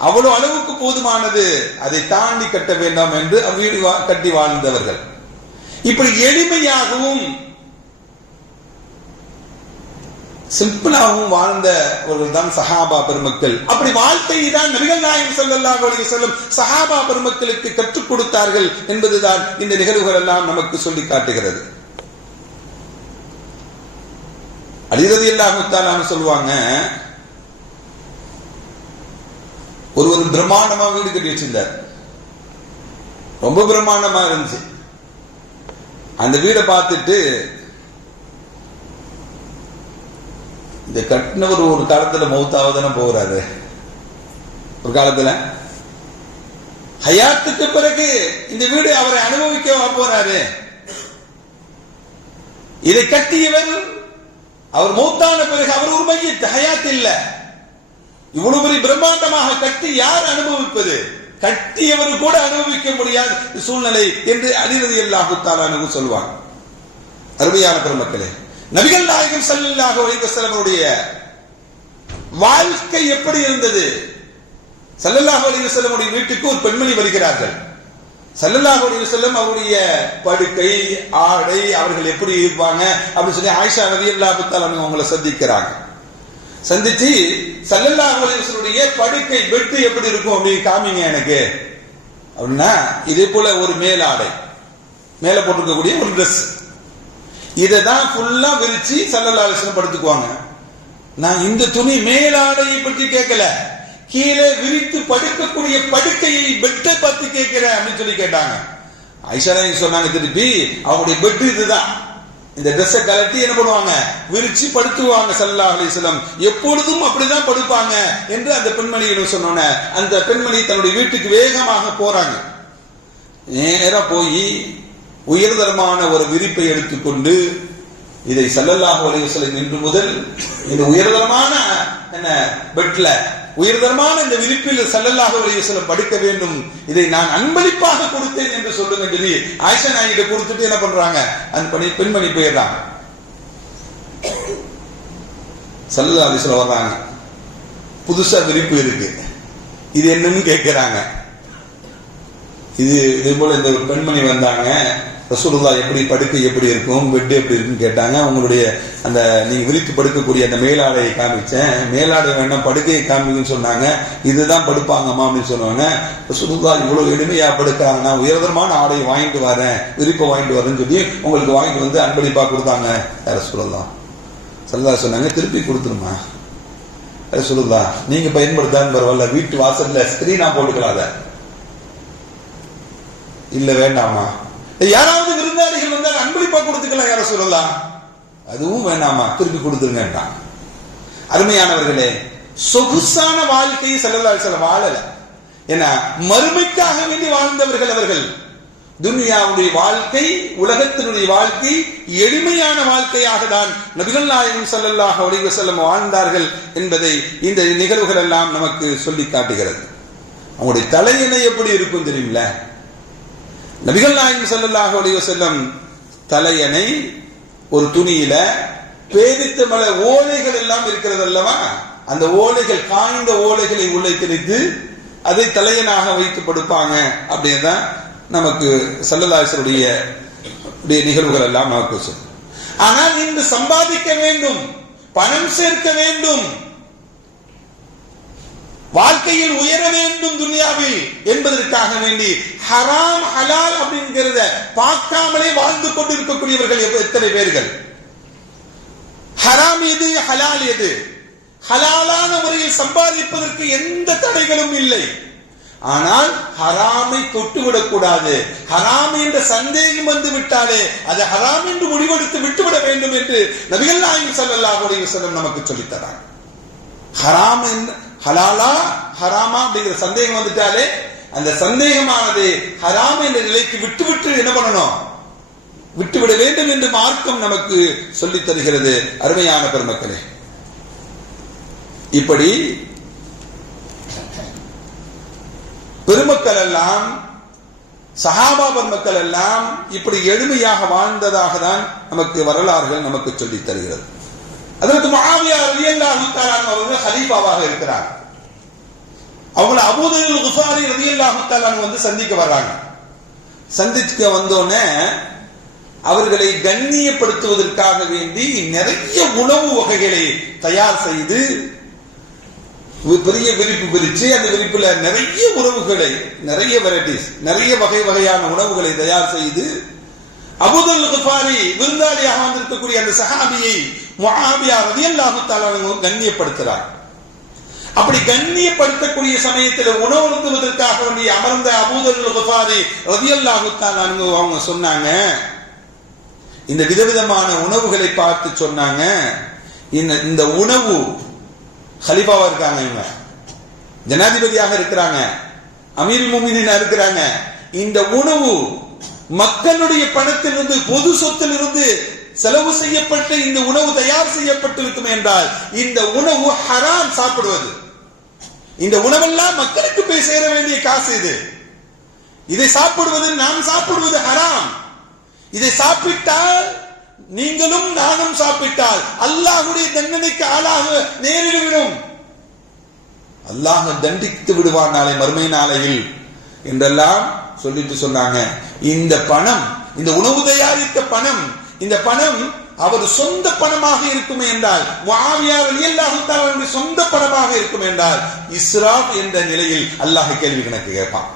அவ்வளவு அளவுக்கு போதுமானது, அதை தாண்டி கட்ட வேண்டாம் என்று வீடு கட்டி வாழ்ந்தவர்கள். இப்படி எளிமையாகவும் சிம்பிளாகவும் வாழ்ந்தவர்கள் தான் சஹாபா பெருமக்கள். அப்படி வாழ்க்கையை தான் நபிகள் நாயகம் ஸல்லல்லாஹு அலைஹி வஸல்லம் சஹாபா பெருமக்களுக்கு கற்றுக் கொடுத்தார்கள் என்பதுதான் இந்த நிகழ்வுகள் எல்லாம் நமக்கு சொல்லி காட்டுகிறது. அலி ரலியல்லாஹு தஆலா சொல்லுவாங்க, ஒரு பிரம்மாண்டமா வீடு கட்டி வச்சிருந்தார், ரொம்ப பிரம்மாண்டமா இருந்துச்சு. அந்த வீடை பார்த்துட்டு இந்த கட்டினவர் ஒரு காலத்துல மௌத்தாவதான போகிறாரு, ஒரு காலத்துல. ஹயாத்துக்கு பிறகு இந்த வீடு அவரை அனுபவிக்க போறாரு. இதை கட்டியவர் அவர் மௌத்தான பிறகு அவர் ஒரு மையத், ஹயாத் இல்ல. இவ்வளவு பெரிய பிரம்மாண்டமாக கட்டி யார் அனுபவிப்பது? கட்டியவர் கூட அனுபவிக்க முடியாத சூழ்நிலை என்று அலி ரலியல்லாஹு தஆலா அன்ஹு சொல்வாங்க. அருமையான பெருமக்களே, நபிகள் நாயகம் ஸல்லல்லாஹு அலைஹி வஸல்லமுடைய வாழ்க்கை எப்படி இருந்தது? ஸல்லல்லாஹு அலைஹி வஸல்லமுடைய வீட்டுக்கு ஒரு பெண்மணி வருகிறார்கள். ஸல்லல்லாஹு அலைஹி வஸல்லம் அவருடைய படுக்கை, ஆடை, அவர்கள் எப்படி இருப்பாங்க அப்படின்னு சொல்லி ஆயிஷா ரலியல்லாஹு தஆலா அவங்களை சந்திக்கிறாங்க. சந்திச்சு ஸல்லல்லாஹு அலைஹி வஸல்லுடைய படுக்கை, பெட் எப்படி இருக்கும் அப்படின்னு காமிங்க எனக்கு அப்படின்னா, இதே போல ஒரு மேலாடை, மேல போட்டிருக்கக்கூடிய ஒரு ட்ரெஸ், இதை தான் ஃபுல்லா விரிச்சு ஸல்லல்லாஹு அலைஹி வஸல்லம் படுத்துக்குவாங்க. நான் இந்த துணி மேலாடையை பற்றி கேட்கல, கீழே விரித்து படுக்கக்கூடிய படுக்கையை, பெட்டை பார்த்து கேட்கிறேன் அப்படின்னு சொல்லி கேட்டாங்க. ஆயிஷா சொன்னாங்க, திருப்பி அவங்களுடைய பெட் இதுதான், இந்த ட்ரெஸ்ஸை கலட்டி என்ன பண்ணுவாங்க, விரிச்சு படுத்துவாங்க ஸல்லல்லாஹு அலைஹி வஸல்லம், எப்பொழுதும் அப்படிதான் படுப்பாங்க என்று அந்த பெண்மணியிடம் சொன்னோன்னே அந்த பெண்மணி தன்னுடைய வீட்டுக்கு வேகமாக போறாங்க. நேரா போய் உயர்தரமான ஒரு விரிப்பை எடுத்துக்கொண்டு, இதை ஸல்லல்லாஹு அலைஹி வஸல்லம் இன்று முதல் இந்த உயர்தரமான என்ன பெட்ல, உயர்தரமான இந்த விரிப்பில் ஸல்லல்லாஹு அலைஹி வஸல்லம் படுக்க வேண்டும், இதை நான் அன்பளிப்பாக கொடுத்தேன் என்று சொல்லுங்க சொல்லி ஆயிஷா நாயிட்ட கொடுத்துட்டு என்ன பண்றாங்க, அந்த பெண்மணி போயிடுறாங்க. ஸல்லல்லாஹு அலைஹி வஸல்லம் வர்றாங்க, புதுசா விரிப்பு இருக்கு, இது என்னன்னு கேட்கிறாங்க. இது போல இந்த ஒரு பெண்மணி வந்தாங்க, ரசூலுல்லாஹ் எப்படி படுக்கை எப்படி இருக்கும், பெட் எப்படி இருக்குன்னு கேட்டாங்க. உங்களுடைய அந்த நீங்க விரித்து படுக்கக்கூடிய அந்த மேலாடையை காமிச்சேன், மேலாடை வேண்டாம் படுக்கையை காமிக்குன்னு சொன்னாங்க, இதுதான் படுப்பாங்கம்மா அப்படின்னு சொன்னாங்க. ரசூலுல்லாஹ் இவ்வளவு எளிமையா படுக்கிறாங்க, நான் உயர்தரமான ஆடையை வாங்கிட்டு வரேன், விரிப்பை வாங்கிட்டு வரேன்னு சொல்லி உங்களுக்கு வாங்கிட்டு வந்து அன்பளிப்பா கொடுத்தாங்க. ரசூலுல்லாஹ் ஸல்லல்லாஹு அலைஹி சொன்னாங்க, திருப்பி கொடுத்துருமா ரசூலுல்லாஹ், நீங்க பயன்படுத்தான்னு பரவாயில்ல, வீட்டு வாசல்ல ஸ்கிரீனா போட்டுக்கலாத. இல்ல வேண்டாமா, யாராவது விருந்தாளிகள் வந்தால் அன்பளிப்பா கொடுத்துக்கலாம் யார சொல்லலாம், அதுவும் வேண்டாமா, திருப்பி கொடுத்துருங்க. அருமையானவர்களே, சொகுசான வாழ்க்கையை ஸல்லல்லாஹு அலைஹி வஸல்லம் வாழல. ஏன்னா மறுமைக்காக வேண்டி வாழ்ந்தவர்கள் அவர்கள். துன்யாவுடைய வாழ்க்கை, உலகத்தினுடைய வாழ்க்கை எளிமையான வாழ்க்கையாக தான் நபிகள் நாயகம் ஸல்லல்லாஹு அலைஹி வஸல்லம் வாழ்ந்தார்கள் என்பதை இந்த நிகழ்வுகள் எல்லாம் நமக்கு சொல்லி காட்டுகிறது. அவங்களுடைய தலையணை எப்படி இருக்கும் தெரியுமில்ல? நபிகள் நாயகம் ஸல்லல்லாஹு அலைஹி வஸல்லம் தலையணை ஒரு துணியில பேரித்த மலை ஓலைகள் எல்லாம் இருக்கிறது அல்லவா, அந்த ஓலைகள், காய்ந்த ஓலைகளை உள்ளே திணித்து அதை தலையனாக வைத்து படுப்பாங்க. அப்படின்தான் நமக்கு ஸல்லல்லாஹு அலைஹி வஸல்லம் நிகழ்வுகள் எல்லாம் நமக்கு சொல்லும். ஆனால் இன்று சம்பாதிக்க வேண்டும், பணம் சேர்க்க வேண்டும், வாழ்க்கையில் உயர வேண்டும் துன்யாவில் என்பதற்காக வேண்டி ஹராம் ஹலால் அப்படிங்கிறத பார்க்காமலே வாழ்ந்து கொண்டிருக்கக்கூடியவர்கள் எத்தனை பேர்கள். ஹராம் எது, ஹலால் எது? ஹலாலான முறையில் சம்பாதிப்பதற்கு எந்த தடைகளும் இல்லை. ஆனால் ஹராமை தொட்டுவிடக் கூடாது. ஹராம் என்ற சந்தேகம் வந்து விட்டாலே அது ஹராம் என்று முடிவெடுத்து விட்டுவிட வேண்டும் என்று நபிகள் நாயகம் ஸல்லல்லாஹு அலைஹி வஸல்லம் நமக்கு சொல்லித் தராங்க. ஹராம் ஹலாலா ஹராமா அப்படிங்கிற சந்தேகம் வந்துட்டாலே அந்த சந்தேகமானது ஹராம் என்ற நிலைக்கு விட்டு என்ன பண்ணணும், விட்டுவிட வேண்டும் என்று மார்க்கம் நமக்கு சொல்லித் தருகிறது. அருமையான பெருமக்களே, இப்படி பெருமக்கள் எல்லாம், சஹாபா பெருமக்கள் எல்லாம் இப்படி எளிமையாக வாழ்ந்ததாக தான் நமக்கு வரலாறுகள் நமக்கு சொல்லித் தருகிறது. அதற்கு முஆவியா ரலியல்லாஹு தஆலா அவர்கள் ஹலீஃபாவாக இருக்கிறார். அவங்களை அபூ தர் குஃபாரி ரலியல்லாஹு தஆலா வந்து சந்திக்க வர்றாங்க. சந்திக்க வந்தோடனே அவர்களை கண்ணியப்படுத்துவதற்காக வேண்டி நிறைய உணவு வகைகளை தயார் செய்து பெரிய விரிப்பு பிரிச்சு அந்த விரிப்புல நிறைய உணவுகளை, நிறைய வெரைட்டிஸ், நிறைய வகையான உணவுகளை தயார் செய்து அபூ தர் குஃபாரி விருந்தாளியாக வந்திருக்கக்கூடிய அந்த சஹாபியை முஆவியா ரலியல்லாஹு தஆலா கண்ணியப்படுத்துறார். அப்படி கண்ணியப்படுத்தக்கூடிய சமயத்தில் உணவருந்துவதற்காக வேண்டி அமர்ந்த அபூ தர் குஃபாரி ரலியல்லாஹு தஆலா அவங்க சொன்னாங்க, இந்த விதவிதமான உணவுகளை பார்த்து சொன்னாங்க, இந்த உணவு, ஹலீஃபாவா இருக்காங்க இவங்க, ஜனாதிபதியாக இருக்கிறாங்க, அமீருல் முஃமினீனா இருக்கிறாங்க. இந்த உணவு மக்களுடைய பணத்திலிருந்து, பொது சொத்திலிருந்து செலவு செய்யப்பட்டு இந்த உணவு தயார் செய்யப்பட்டிருக்கும் என்றால் இந்த உணவு ஹராம் சாப்பிடுவது. இந்த உணவெல்லாம் மக்களுக்கு போய் சேர வேண்டிய காசு இது. இதை சாப்பிடுவது, நாம் சாப்பிடுவது ஹராம். இதை சாப்பிட்டால் நீங்களும் நானும் சாப்பிட்டால் அல்லாஹ்வுடைய தண்டனைக்கு ஆளாக நேரிடும். அல்லாஹ் தண்டித்து விடுவான் நாளை மறுமை நாளையில் என்றெல்லாம் சொல்லிட்டு சொன்னாங்க. இந்த பணம், இந்த உணவு தயாரித்த பணம், இந்த பணம் அவர் சொந்த பணமாக இருக்கும் என்றால், முஆவியா ரலியல்லாஹு தஆலா சொந்த பணமாக இருக்கும் என்றால் இஸ்ராப் என்ற நிலையில் அல்லாஹ் கேள்வி கணக்கு கேட்பான்.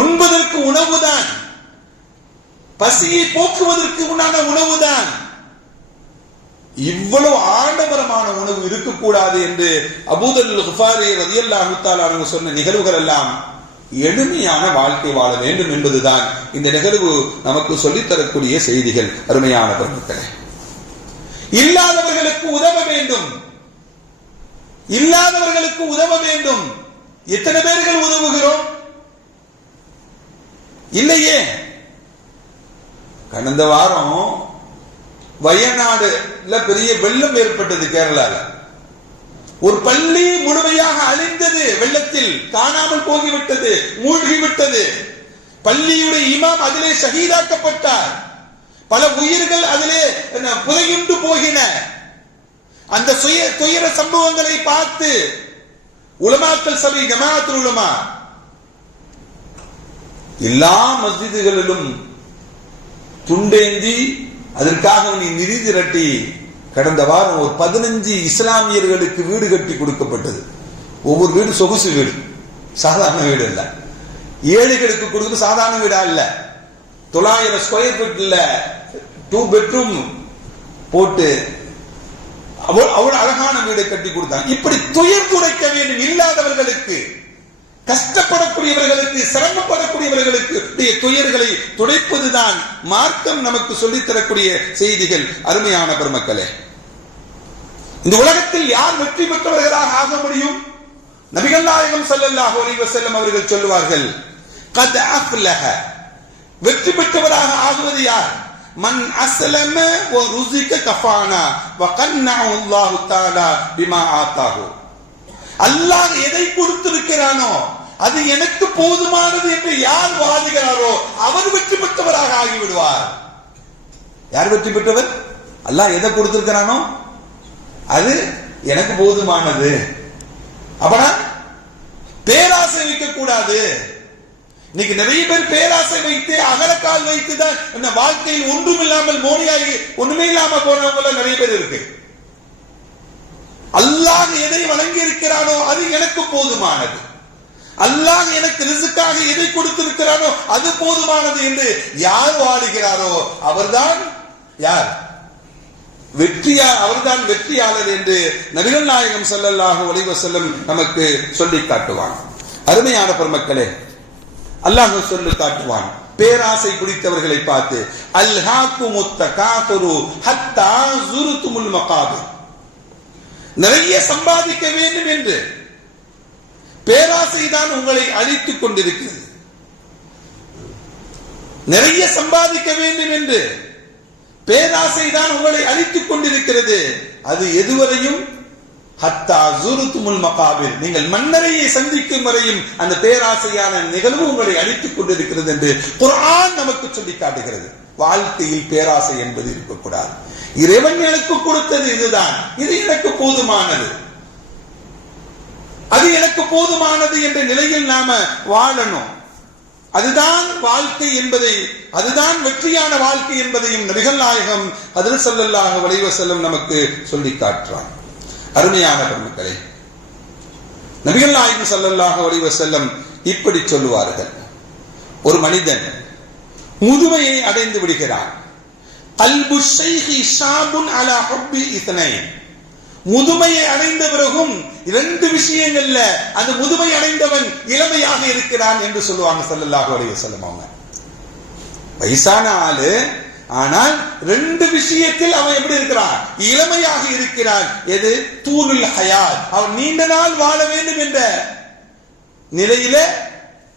உண்பதற்கு உணவுதான், பசியை போக்குவதற்கு உண்டான உணவுதான், இவ்வளவு ஆடம்பரமான உணவு இருக்கக்கூடாது என்று அபூதர் குஃபாரி ரலியல்லாஹு தஆலா சொன்ன நிகழ்வுகள் எல்லாம் எளிமையான வாழ்க்கை வாழ வேண்டும் என்பதுதான் இந்த நிகழ்வு நமக்கு சொல்லித்தரக்கூடிய செய்திகள். அருமையான பெருமக்களே, இல்லாதவர்களுக்கு உதவ வேண்டும், இல்லாதவர்களுக்கு உதவ வேண்டும். எத்தனை பேர்கள் உதவுகிறோம்? இல்லையே. கடந்த வாரம் வயநாடுல பெரிய வெள்ளம் ஏற்பட்டது. கேரளால ஒரு பள்ளி முழுமையாக அழிந்தது, வெள்ளத்தில் காணாமல் போகிவிட்டது, மூழ்கிவிட்டது. பள்ளியுடைய இமாம் அதிலே ஷஹீதாக்கப்பட்டார். பல உயிர்கள் அதிலே புதையுண்டு போகின. அந்த துயர சம்பவங்களை பார்த்து உலமாக்கள் சபை, ஜமாஅத்துல் உலமா எல்லா மஸ்ஜிதுகளிலும் துண்டேந்தி அதற்காக நிதி திரட்டி கடந்த வாரம் ஒரு 15 இஸ்லாமியர்களுக்கு வீடு கட்டி கொடுக்கப்பட்டது. ஒவ்வொரு வீடு சொகுசு வீடு, சாதாரண வீடு இல்ல. ஏழைகளுக்கு கொடுக்க சாதாரண வீடா இல்ல, 900 ஸ்கொயர் ஃபீட்ல 2 பெட்ரூம் போட்டு அவ்வளவு அழகான வீடை கட்டி கொடுத்தாங்க. இப்படி துயர் துடைக்க வேண்டும். இல்லாதவர்களுக்கு, கஷ்டப்படக்கூடியவர்களுக்கு, சிரமப்படக்கூடியவர்களுக்கு துயர்களை துடைப்பதுதான் மார்க்கம் நமக்கு சொல்லித்தரக்கூடிய செய்திகள். அருமையான பெருமக்களே, இந்த உலகத்தில் யார் வெற்றி பெற்றவர்களாக ஆக முடியும்? நபிகள் நாயகம் ஸல்லல்லாஹு அலைஹி வஸல்லம் அவர்கள் சொல்லுவார்கள், கத் அஃப்லஹ, வெற்றி பெற்றவராக ஆகுவது யார்? மன் அஸ்லம வ ருஸிக கஃபானா வ கன்னஹு அல்லாஹு தஆலா பிமா ஆதாஹு. அல்லாஹ் எதை கொடுத்திருக்கிறானோ அது எனக்கு போதுமானது என்று யார் வாதிக்கிறாரோ அவர் வெற்றி பெற்றவராக ஆகிவிடுவார். யார் வெற்றி பெற்றவர்? அல்லாஹ் எதை கொடுத்திருக்கிறானோ அது எனக்கு போதுமானது. அப்பனா பேராசை வைக்க கூடாது. இன்னைக்கு நிறைய பேர் பேராசை வைத்து, அகலக்கால் வைத்து தான் இந்த வாழ்க்கையில் ஒன்றும் இல்லாமல் மோனியாகி ஒண்ணுமே இல்லாம போனவங்க நிறைய பேர் இருக்கு. அல்லாஹ் எதை வழங்கி இருக்கிறானோ அது எனக்கு போதுமானது, அல்லாஹ் எனக்கு ரிஸ்காக எதை கொடுத்திருக்கிறானோ அது போதுமானது என்று யார் வாழுகிறாரோ அவர்தான் யார்? அவர்தான் வெற்றியாளர் என்று நபிகள் நாயகம் ஸல்லல்லாஹு அலைஹி வஸல்லம் நமக்கு சொல்லி காட்டுவான். அருமையான பெருமக்களே, அல்லாஹ் சொல்லி காட்டுவான் பேராசை பிடித்தவர்களை பார்த்து, அல்ஹாக்குமுத் தகாதுரு ஹத்தா ஸுருதுமுல் மகாபிர். நிறைய சம்பாதிக்க வேண்டும் என்று பேராசை தான் உங்களை அழித்துக் கொண்டிருக்கிறது. நிறைய சம்பாதிக்க வேண்டும் என்று பேராசை தான் உங்களை அழித்துக் கொண்டிருக்கிறது. அது எதுவரையும்? ஹத்தா ஸுருதுமுல் மகாபிர், நீங்கள் மன்னரையை சந்திக்கும் வரையும் அந்த பேராசையான நிகழ்வு உங்களை அழித்துக் கொண்டிருக்கிறது என்று குர்ஆன் நமக்கு சொல்லி காட்டுகிறது. வாழ்க்கையில் பேராசை என்பது இருக்கக்கூடாது. இறைவன் எனக்கு கொடுத்தது இதுதான், இது எனக்கு போதுமானது, அது எனக்கு போதுமானது என்ற நிலையில் நாம வாழணும். அதுதான் வாழ்க்கை என்பதை, அதுதான் வெற்றியான வாழ்க்கை என்பதையும் நபிகள் நாயகம் ஹஜ்ரத் ஸல்லல்லாஹு அலைஹி வஸல்லம் நமக்கு சொல்லி காட்டுறான். அருமையான பெருமக்களே, நபிகள் நாயகம் ஸல்லல்லாஹு அலைஹி வஸல்லம் இப்படி சொல்லுவார்கள், ஒரு மனிதன் முதுமையை அடைந்து விடுகிறான். கல்பு ஷைஹி ஷாபுன் அலா ஹுப்பி இத்னைன். முதுமையை அடைந்த பிறகும் 2 விஷயங்கள்ல அந்த முதுமை அடைந்தவன் இளமையாக இருக்கிறான் என்று சொல்லுவாங்க ஸல்லல்லாஹு அலைஹி வஸல்லம். அவங்க வயசான ஆளு ஆனால் ரெண்டு விஷயத்தில் அவன் எப்படி இருக்கிறான்? இளமையாக இருக்கிறான். எது? தூலுல் ஹயாத், அவன் நீண்ட நாள் வாழ வேண்டும் என்ற நிலையில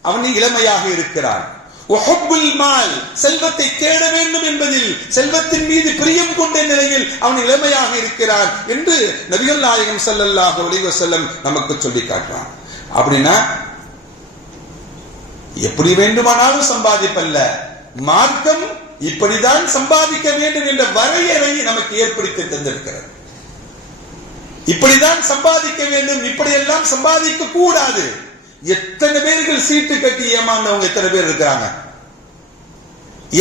அவன் இளமையாக இருக்கிறான். செல்வத்தை தேட வேண்டும் என்பதில், செல்வத்தின் மீது பிரியம் கொண்ட நிலையில் அவன் இளமையாக இருக்கிறான் என்று நபிகள் நாயகம் ஸல்லல்லாஹு அலைஹி வஸல்லம் நமக்கு சொல்லி காட்டுறான். அப்படின்னா எப்படி வேண்டுமானாலும் சம்பாதிப்பல்ல, மார்க்கம் இப்படிதான் சம்பாதிக்க வேண்டும் என்ற வரையறை நமக்கு ஏற்படுத்தி தந்திருக்கிறது. இப்படிதான் சம்பாதிக்க வேண்டும், இப்படியெல்லாம் சம்பாதிக்க கூடாது. எத்தனை பேர்கள் சீட்டு கட்டி ஏமாந்தவங்க எத்தனை பேர் இருக்கிறாங்க?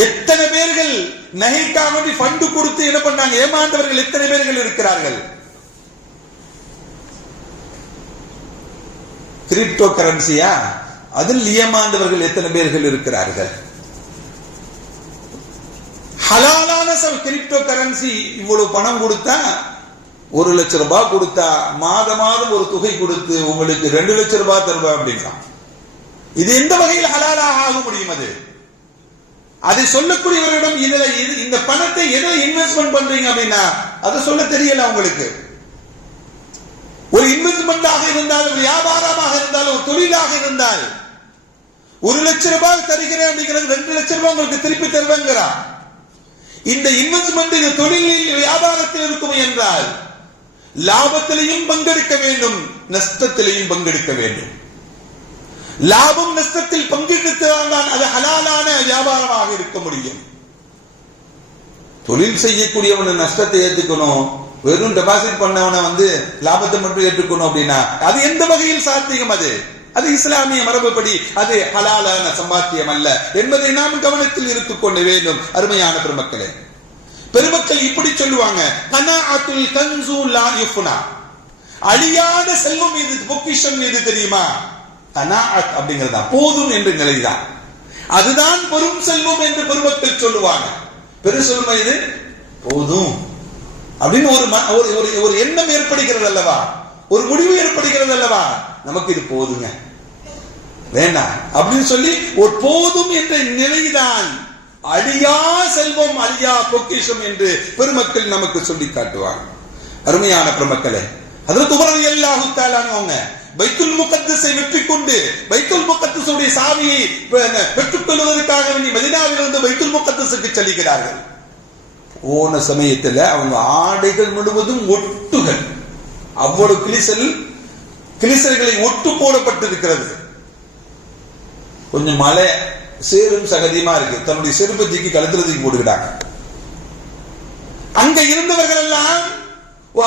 எத்தனை பேர்கள் நகைக்காக வேண்டி ஃபண்டு கொடுத்து என்ன பண்ணாங்க ஏமாந்தவர்கள் எத்தனை பேர்கள் இருக்கிறார்கள்? கிரிப்டோ கரன்சியா, அதில் ஏமாந்தவர்கள் எத்தனை பேர்கள் இருக்கிறார்கள்? ஹலாலான கிரிப்டோ கரன்சி இவ்வளவு பணம் கொடுத்தா, 1 லட்சம் ரூபாய் கொடுத்தா மாதம் ஒரு தொகை கொடுத்து உங்களுக்கு 2 லட்சம் ரூபாய் தருவா அப்படிங்கிறான். இது எந்த வகையில் ஹலாலாக ஆக முடியும்? அதை சொல்லக்கூடியவர்களிடம் இதுல இந்த பணத்தை எதை இன்வெஸ்ட்மெண்ட் பண்றீங்க அப்படின்னா அதை சொல்ல தெரியல உங்களுக்கு. ஒரு இன்வெஸ்ட்மெண்டாக இருந்தால், வியாபாரமாக இருந்தால், ஒரு தொழிலாக இருந்தால் 1 லட்சம் ரூபாய் தருகிறேன் அப்படிங்கிறது 2 லட்சம் ரூபாய் உங்களுக்கு திருப்பி தருவேங்கிறான். இந்த இன்வெஸ்ட்மெண்ட் இந்த தொழிலில் வியாபாரத்தில் இருக்கும் என்றால் லாபத்திலையும் பங்கெடுக்க வேண்டும், நஷ்டத்திலையும் பங்கெடுக்க வேண்டும். லாபம் நஷ்டத்தில் பங்கெடுத்தால் தான் அது ஹலாலான வியாபாரமாக இருக்க முடியும். தொழில் செய்யக்கூடியவன் நஷ்டத்தை ஏற்றுக்கணும், வெறும் டெபாசிட் பண்ணவனை லாபத்தை மட்டும் ஏற்றுக்கணும் அப்படின்னா அது எந்த வகையில் சாத்தியம்? அது இஸ்லாமிய மரபுப்படி அது ஹலாலான சம்பாத்தியம் அல்ல என்பதை நாம் கவனத்தில் இருத்துக் கொள்ள வேண்டும். அருமையான பெருமக்களே, பெருமக்கள் இப்படி சொல்லுவாங்க, கனாஅத்துல் கன்சு லா யுஃப்னா, அழியாத செல்வம் இது, பொக்கிஷம் எது தெரியுமா? கனாஅத் அப்படிங்கிறதா, போதும் என்ற நிலைதான். அதுதான் பெரும் செல்வம் என்று பெருமக்கள் சொல்லுவாங்க. பெரு செல்வம் இது போதும் அப்படின்னு ஒரு எண்ணம் ஏற்படுகிறது அல்லவா, ஒரு முடிவு ஏற்படுகிறது அல்லவா, நமக்கு இது போதுங்க வேண்டாம் அப்படின்னு சொல்லி ஒரு போதும் என்ற நிலைதான் அழியா செல்வம், அழியா பொக்கிஷம் என்று பெருமக்கள் நமக்கு சொல்லி காட்டுவாங்க. அருமையான பெருமக்களே, ஹஜ்ரத் உமர் ரலியல்லாஹு தஆலா அவங்க பைத்துல் முகத்தஸை வெற்றி கொண்டு பைத்துல் முகத்தஸுடைய சாவியை பெற்றுக் கொள்வதற்காக வேண்டி மதீனாவிலிருந்து பைத்துல் முகத்தஸுக்கு செல்கிறார்கள். போன சமயத்தில் அவங்க ஆடைகள் முழுவதும் ஒட்டுகள், அவ்வளவு கிளிசல்களை ஒட்டு போடப்பட்டிருக்கிறது. கொஞ்சம் மழை சேரும் சகதியமா இருக்கு, தன்னுடைய செருப்பத்திக்கு கழுத்துறதுக்கு போட்டுக்கிட்டாங்க. அங்க இருந்தவர்கள் எல்லாம்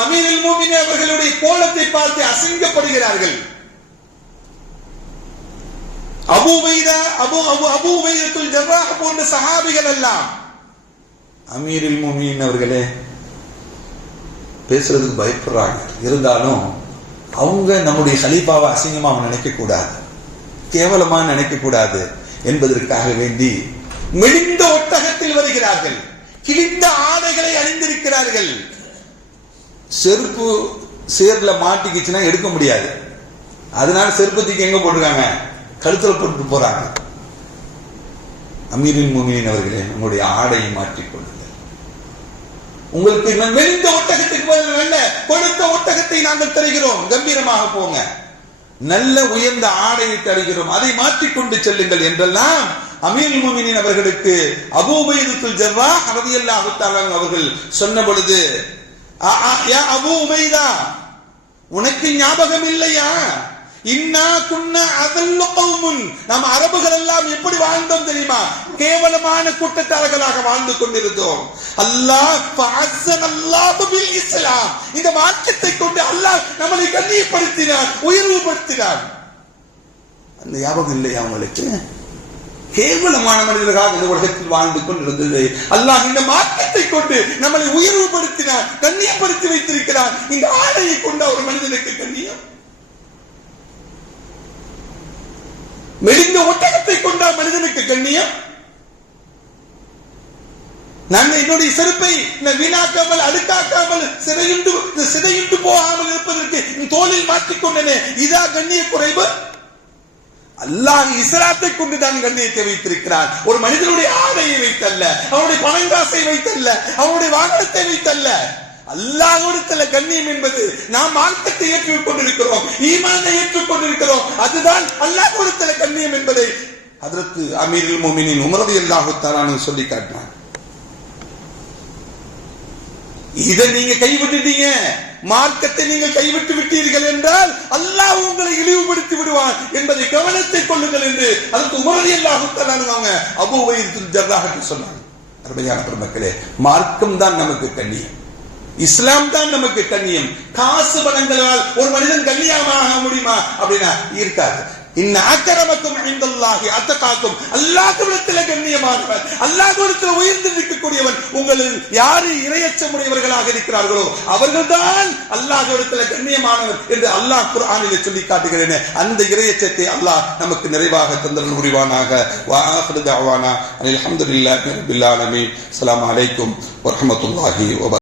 அமீருல் மூமினீன் அவர்களுடைய கோலத்தை பார்த்து அசிங்கப்படுகிறார்கள். அபூ உபைதத்துல் ஜர்ராஹ் போன்ற சஹாபிகள் எல்லாம் அமீருல் மூமினீன் அவர்களே பேசுறதுக்கு பயப்படுறாங்க. இருந்தாலும் அவங்க நம்முடைய கலீஃபாவை அசிங்கமா நினைக்க கூடாது, கேவலமா நினைக்க கூடாது என்பதற்காக வேண்டி மெலிந்த ஒட்டகத்தில் வருகிறார்கள், கிழிந்த ஆடைகளை அணிந்திருக்கிறார்கள். செருப்பு சேர்ல மாட்டிக்கிச்சுன்னா எடுக்க முடியாது, அதனால செருப்பத்துக்கு எங்க போட்டிருக்காங்க? கழுத்துல போட்டு போறாங்க. அமீருல் மூமினீன் அவர்களே, உங்களுடைய ஆடையை மாற்றிக்கொள்ளுங்கள். உங்களுக்கு மெலிந்த ஒட்டகத்துக்கு பதில் நல்ல கொழுத்த ஒட்டகத்தை நாங்கள் தருகிறோம், கம்பீரமாக போங்க. நல்ல உயர்ந்த ஆடையை தருகிறோம், அதை மாற்றிக்கொண்டு செல்லுங்கள் என்றெல்லாம் அமீருல் மூமினீன் அவர்களுக்கு அபூ உபைதத்துல் ஜர்ராஹ் ரலியல்லாஹு தஆலா அவர்கள் சொன்ன பொழுது, அபூ உபைதா, உனக்கு ஞாபகம் இல்லையா? இன்னா குன்னா அதல்லு கௌமுன், நாம் அரபுகள் எல்லாம் எப்படி வாழ்ந்தோம் தெரியுமா? கேவலமான கூட்டத்தார்களாக வாழ்ந்து கொண்டிருந்தோம். அல்லாஹ் ஃபஅஸ்ஸனல்லாஹு பில் இஸ்லாம், இந்த மார்க்கத்தை கொண்டு அல்லாஹ் நம்மை கண்ணியப்படுத்தினார், உயர்வுபடுத்தினார். அந்த ஞாபகம் இல்லையா உங்களுக்கு? கேவலமான மனிதர்களாக இந்த உலகத்தில் வாழ்ந்து கொண்டிருந்தது. அல்லாஹ் இந்த மார்க்கத்தை கொண்டு நம்மளை உயர்வுபடுத்தினார், கண்ணியப்படுத்தி வைத்திருக்கிறார். இந்த ஆடையை கொண்ட ஒரு மனிதனுக்கு கண்ணியம், மெலிந்த ஒட்டகத்தை கொண்ட மனிதனுக்கு கண்ணியம். நாங்கள் என்னுடைய செருப்பை வீணாக்காமல், அழுக்காக்காமல், சிதையுண்டு போகாமல் இருப்பதற்கு தோளில் மாற்றிக்கொண்டனே, இதா கண்ணிய குறைவு? அல்லாஹ் இஸ்லாத்தை கொண்டுதான் கண்ணியத்தை வைத்திருக்கிறான். ஒரு மனிதனுடைய ஆடையை வைத்தல்ல, அவனுடைய பணங்காசை வைத்தல்ல, அவனுடைய வாகனத்தை வைத்தல்ல. அல்லாஹ்விடத்தில் கண்ணியம் என்பது நாம் மார்க்கத்தை ஏற்றுக் கொண்டிருக்கிறோம், ஈமானை ஏற்றுக் கொண்டிருக்கிறோம். அதுதான் அல்லாஹ்விடத்தில் கண்ணியம் என்பதை ஹஜ்ரத் அமீருல் முஃமினீன் உமர் ரலியல்லாஹு தஆலா சொல்லி காட்டினார். இதை நீங்க கைவிட்டுட்டீங்க, மார்க்கத்தை நீங்கள் கைவிட்டு விட்டீர்கள் என்றால் அல்லாஹ் உங்களை இழிவுபடுத்தி விடுவான் என்பதை கவனத்தை கொள்ளுங்கள் என்று அதற்கு உமர் ரலியல்லாஹு தஆலா அவங்க அபூ உபைத் ஜர்ராஹ் சொன்னாங்க. அருமையான பெருமக்களே, மார்க்கம் தான் நமக்கு கண்ணியம், இஸ்லாம் தான் நமக்கு கண்ணியம். காசு பணங்களால் ஒரு மனிதன் கண்ணியமாக முடியுமா அப்படின்னா இருக்காது. இன்ன அக்ரமக்கும் இன்தல்லாஹி அத்தகாக்கும், அல்லாஹ்விடத்தில் கண்ணியமானவன், அல்லாஹ்விடத்தில் உயர்ந்து நிற்கக்கூடியவன் உங்களில் யாரு இறையச்சமுடையவர்களாக இருக்கிறார்களோ அவர்கள்தான் அல்லாஹ்விடத்தில் கண்ணியமானவன் என்று அல்லாஹ் குர்ஆனிலே சொல்லி காட்டுகிறேன். அந்த இறையச்சத்தை அல்லாஹ் நமக்கு நிறைவாக தந்தருள் புரிவானாக. வ ஆகிரு தஅவானா அல்ஹம்துலில்லாஹி ரப்பில் ஆலமீன். அஸ்ஸலாமு அலைக்கும் வ ரஹ்மத்துல்லாஹி வ